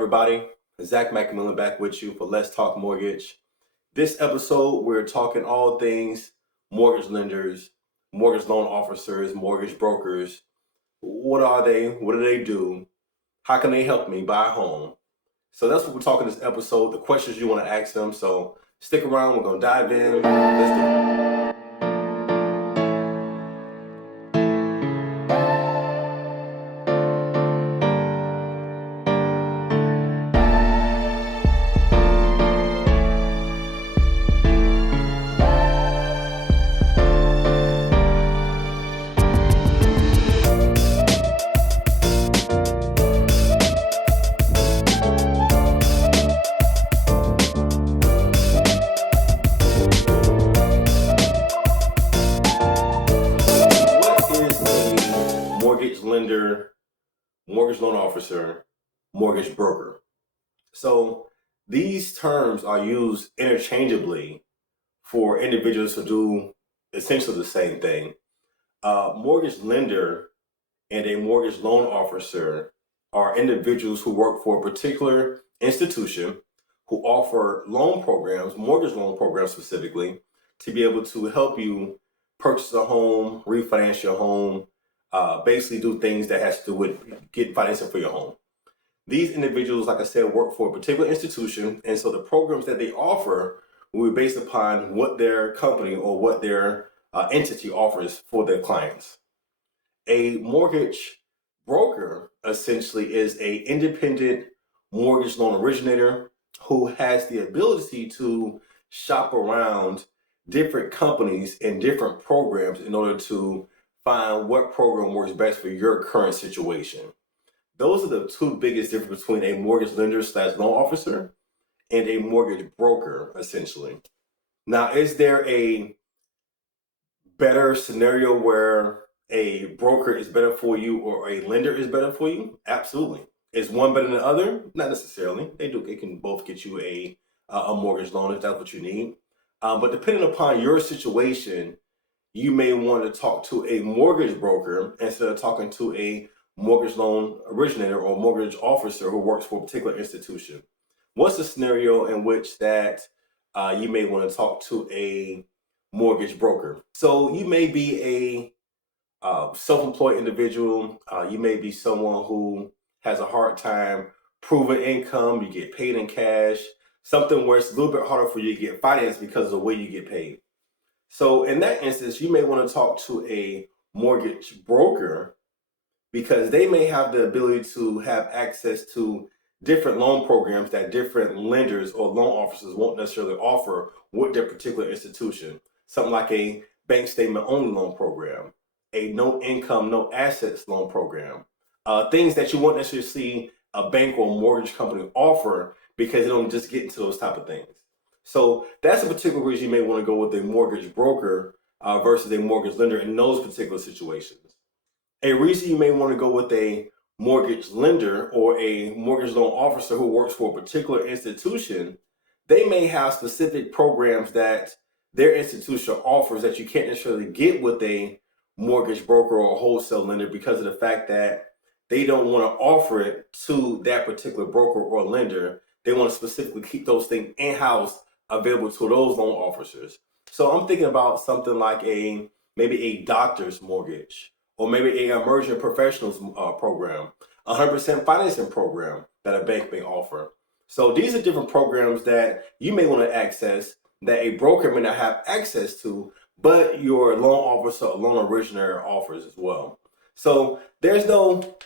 everybody? Zach McMillan back with you for Let's Talk Mortgage. This episode, we're talking all things mortgage lenders, mortgage loan officers, mortgage brokers. What are they? What do they do? How can they help me buy a home? So that's what we're talking this episode, the questions you want to ask them. So stick around, we're going to dive in. Let's do it. Mortgage lender, mortgage loan officer, mortgage broker. So these terms are used interchangeably for individuals to do essentially the same thing. Mortgage lender and a mortgage loan officer are individuals who work for a particular institution who offer loan programs, mortgage loan programs specifically, to be able to help you purchase a home, refinance your home, basically do things that has to do with getting financing for your home. These individuals, like I said, work for a particular institution, and so the programs that they offer will be based upon what their company or what their entity offers for their clients. A mortgage broker essentially is an independent mortgage loan originator who has the ability to shop around different companies and different programs in order to find what program works best for your current situation. Those are the two biggest differences between a mortgage lender / loan officer and a mortgage broker, essentially. Now, is there a better scenario where a broker is better for you or a lender is better for you? Absolutely. Is one better than the other? Not necessarily. They can both get you a mortgage loan if that's what you need. But depending upon your situation, you may want to talk to a mortgage broker instead of talking to a mortgage loan originator or mortgage officer who works for a particular institution. What's the scenario in which that you may want to talk to a mortgage broker? So you may be a self-employed individual. You may be someone who has a hard time proving income. You get paid in cash, something where it's a little bit harder for you to get financed because of the way you get paid. So in that instance, you may want to talk to a mortgage broker because they may have the ability to have access to different loan programs that different lenders or loan officers won't necessarily offer with their particular institution. Something like a bank statement only loan program, a no income, no assets loan program, things that you won't necessarily see a bank or mortgage company offer because they don't just get into those type of things. So that's a particular reason you may want to go with a mortgage broker versus a mortgage lender in those particular situations. A reason you may want to go with a mortgage lender or a mortgage loan officer who works for a particular institution, they may have specific programs that their institution offers that you can't necessarily get with a mortgage broker or a wholesale lender because of the fact that they don't want to offer it to that particular broker or lender. They want to specifically keep those things in-house available to those loan officers. So I'm thinking about something like maybe a doctor's mortgage or maybe a emerging professionals program, 100% financing program that a bank may offer. So these are different programs that you may want to access that a broker may not have access to, but your loan officer or loan originator offers as well. So there's no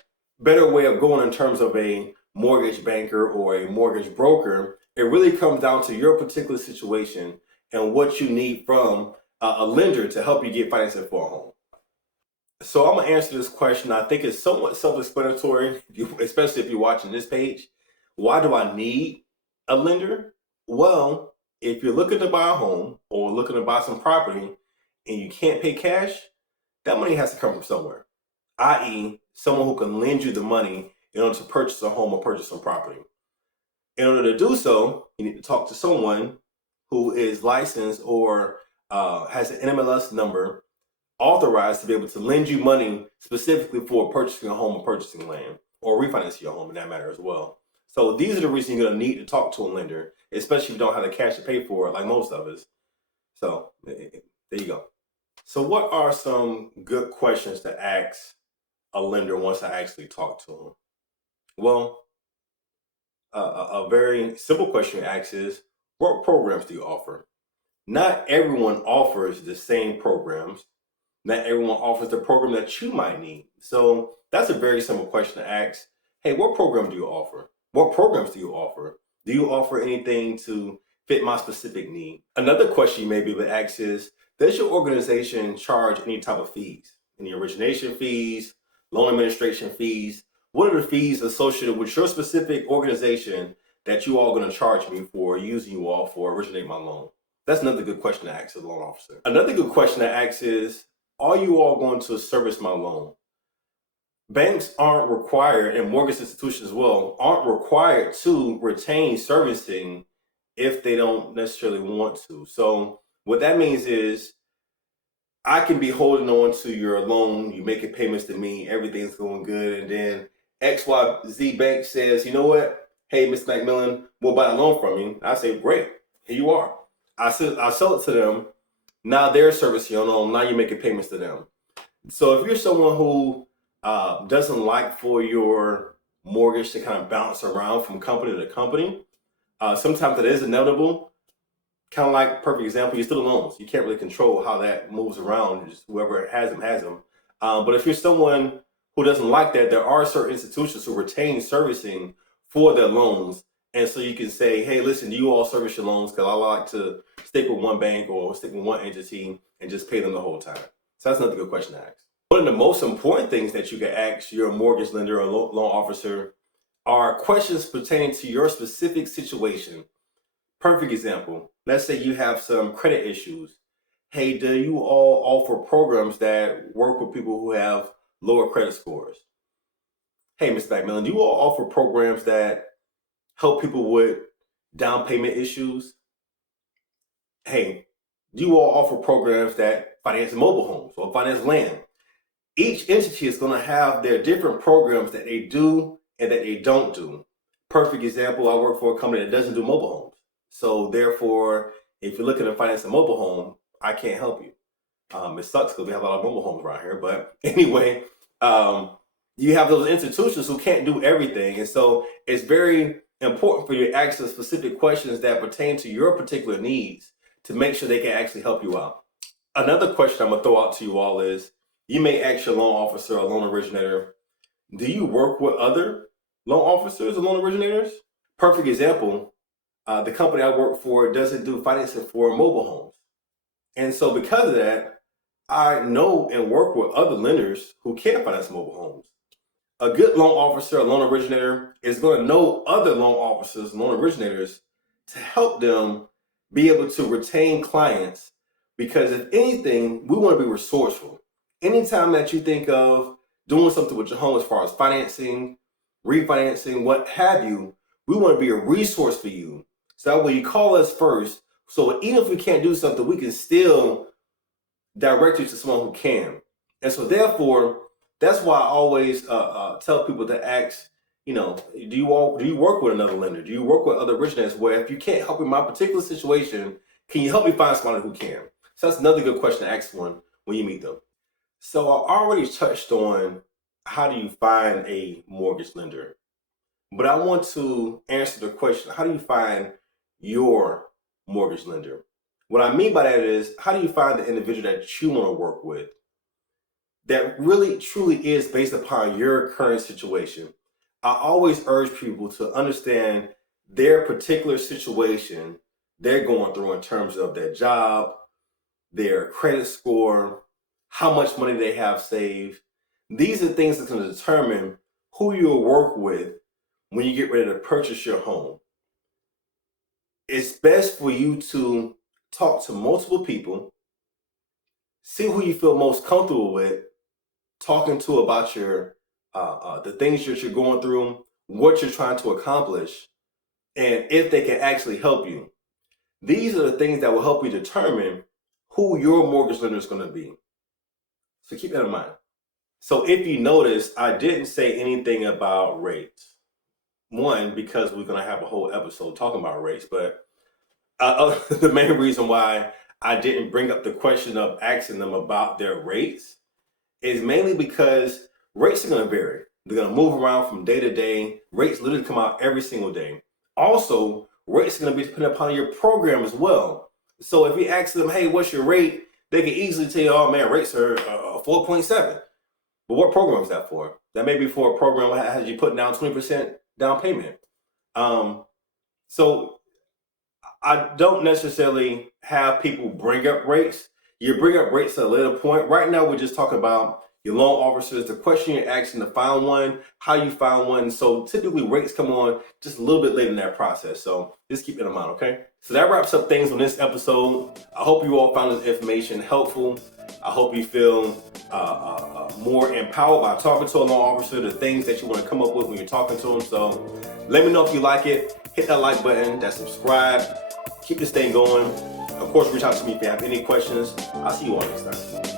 better way of going in terms of a mortgage banker or a mortgage broker. It really comes down to your particular situation and what you need from a lender to help you get financing for a home. So I'm going to answer this question. I think it's somewhat self-explanatory, especially if you're watching this page. Why do I need a lender? Well, if you're looking to buy a home or looking to buy some property and you can't pay cash, that money has to come from somewhere, i.e. someone who can lend you the money in order to purchase a home or purchase some property. In order to do so, you need to talk to someone who is licensed or has an NMLS number authorized to be able to lend you money specifically for purchasing a home or purchasing land or refinancing your home in that matter as well. So these are the reasons you're going to need to talk to a lender, especially if you don't have the cash to pay for it, like most of us. So there you go. So what are some good questions to ask a lender once I actually talk to them? Well, a very simple question to ask is, what programs do you offer? Not everyone offers the same programs. Not everyone offers the program that you might need. So that's a very simple question to ask. Hey, what program do you offer? What programs do you offer? Do you offer anything to fit my specific need? Another question you may be able to ask is, does your organization charge any type of fees? Any origination fees, loan administration fees? What are the fees associated with your specific organization that you all going to charge me for using you all for originate my loan? That's another good question to ask a loan officer. Another good question to ask is, are you all going to service my loan? Banks aren't required, and mortgage institutions as well, aren't required to retain servicing if they don't necessarily want to. So what that means is, I can be holding on to your loan, you making payments to me, everything's going good, and then XYZ Bank says, you know what? Hey, Mr. McMillan, we'll buy a loan from you. I say, great, here you are. I sell it to them. Now they're servicing your loan. Now you're making payments to them. So if you're someone who doesn't like for your mortgage to kind of bounce around from company to company, sometimes it is inevitable. Kind of like, perfect example, your student loans. You can't really control how that moves around. Just whoever has them has them. But if you're someone who doesn't like that, there are certain institutions who retain servicing for their loans. And so you can say, hey, listen, do you all service your loans? Because I like to stick with one bank or stick with one entity and just pay them the whole time. So that's another good question to ask. One of the most important things that you can ask your mortgage lender or loan officer are questions pertaining to your specific situation. Perfect example. Let's say you have some credit issues. Hey, do you all offer programs that work with people who have lower credit scores? Hey, Mr. McMillan, do you all offer programs that help people with down payment issues? Hey, do you all offer programs that finance mobile homes or finance land? Each entity is going to have their different programs that they do and that they don't do. Perfect example, I work for a company that doesn't do mobile homes. So therefore, if you're looking to finance a mobile home, I can't help you. It sucks because we have a lot of mobile homes around here. But anyway, you have those institutions who can't do everything. And so it's very important for you to ask the specific questions that pertain to your particular needs to make sure they can actually help you out. Another question I'm going to throw out to you all is, you may ask your loan officer or loan originator, do you work with other loan officers or loan originators? Perfect example, the company I work for doesn't do financing for mobile homes. And so because of that, I know and work with other lenders who can finance mobile homes. A good loan officer or loan originator is going to know other loan officers and loan originators to help them be able to retain clients, because if anything, we want to be resourceful. Anytime that you think of doing something with your home as far as financing, refinancing, what have you, we want to be a resource for you. So that way you call us first. So even if we can't do something, we can still direct you to someone who can. And so therefore, that's why I always tell people to ask, do you work with another lender? Do you work with other originators where if you can't help in my particular situation, can you help me find someone who can? So that's another good question to ask one when you meet them. So I already touched on how do you find a mortgage lender, but I want to answer the question, how do you find your mortgage lender? What I mean by that is, how do you find the individual that you want to work with that really truly is based upon your current situation? I always urge people to understand their particular situation they're going through in terms of their job, their credit score, how much money they have saved. These are things that's going to determine who you'll work with when you get ready to purchase your home. It's best for you to talk to multiple people, see who you feel most comfortable with talking to about your the things that you're going through, what you're trying to accomplish, and if they can actually help you. These are the things that will help you determine who your mortgage lender is going to be. So keep that in mind. So if you notice, I didn't say anything about rates. one, because we're going to have a whole episode talking about rates, but the main reason why I didn't bring up the question of asking them about their rates is mainly because rates are going to vary. They're going to move around from day to day. Rates literally come out every single day. Also, rates are going to be dependent upon your program as well. So if you ask them, hey, what's your rate? They can easily tell you, oh man, rates are 4.7. But what program is that for? That may be for a program that has you put down 20% down payment. So I don't necessarily have people bring up rates. You bring up rates at a later point. Right now, we're just talking about your loan officers, the question you're asking to find one, how you found one. So typically rates come on just a little bit later in that process. So just keep it in mind, okay? So that wraps up things on this episode. I hope you all found this information helpful. I hope you feel more empowered by talking to a loan officer, the things that you want to come up with when you're talking to them. So let me know if you like it. Hit that like button, that subscribe. Keep this thing going. Of course, reach out to me if you have any questions. I'll see you all next time.